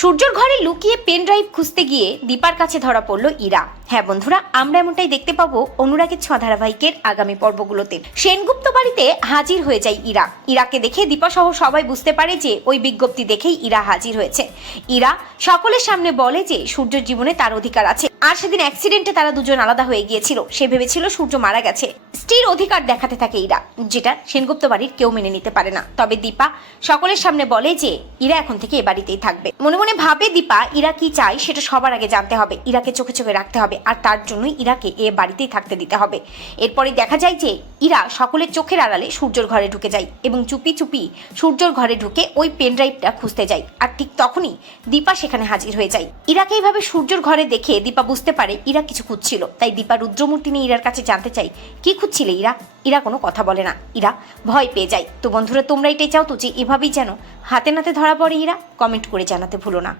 সূর্যর ঘরে লুকিয়ে পেন ড্রাইভ খুঁজতে গিয়ে দীপার কাছে ধরা পড়ল ইরা। হ্যাঁ বন্ধুরা, আমরা এমনটাই দেখতে পাবো অনুরাগের ছ ধারাবাহিকের আগামী পর্বগুলোতে। সেনগুপ্ত বাড়িতে হাজির হয়ে যায় ইরা। ইরাকে দেখে দীপা সহ সবাই বুঝতে পারে যে ওই বিজ্ঞপ্তি দেখেই ইরা হাজির হয়েছে। ইরা সকলের সামনে বলে যে সূর্যর জীবনে তার অধিকার আছে। আর সেদিন অ্যাক্সিডেন্টে তারা দুজন আলাদা হয়ে গিয়েছিল। সে ভেবেছিল সূর্য মারা গেছে। স্ত্রীর অধিকার দেখাতে থাকে ইরা, যেটা সেনগুপ্ত বাড়ির কেউ মেনে নিতে পারে না। তবে দীপা সকলের সামনে বলে যে, ইরা এখন থেকে এ বাড়িতেই থাকবে। মনে মনে ভাবে দীপা, ইরা কি চায় সেটা সবার আগে জানতে হবে। ইরাকে চোখে চোখে রাখতে হবে, আর তার জন্যই ইরাকে এ বাড়িতেই থাকতে দিতে হবে। এরপরে দেখা যায় যে, ইরা সকলের চোখের আড়ালে সূর্যর ঘরে ঢুকে যায় এবং চুপি চুপি সূর্যর ঘরে ঢুকে ওই পেন ড্রাইভটা খুঁজতে যায়। আর ঠিক তখনই দীপা সেখানে হাজির হয়ে যায়। ইরাকে এইভাবে সূর্যর ঘরে দেখে দীপা বুঝতে পারে ইরা কিছু খুঁজছিল। তাই দীপা রুদ্রমূর্তি নিয়ে ইরার কাছে জানতে চাই, কি খুঁজছিলে ইরা? ইরা কোনো কথা বলে না। ইরা, ভয় পেয়ে যায় তো বন্ধুরা, তোমরা এটাই চাও তো যে এভাবেই যেন হাতে নাতে ধরা পড়ে ইরা? কমেন্ট করে জানাতে ভুলো না।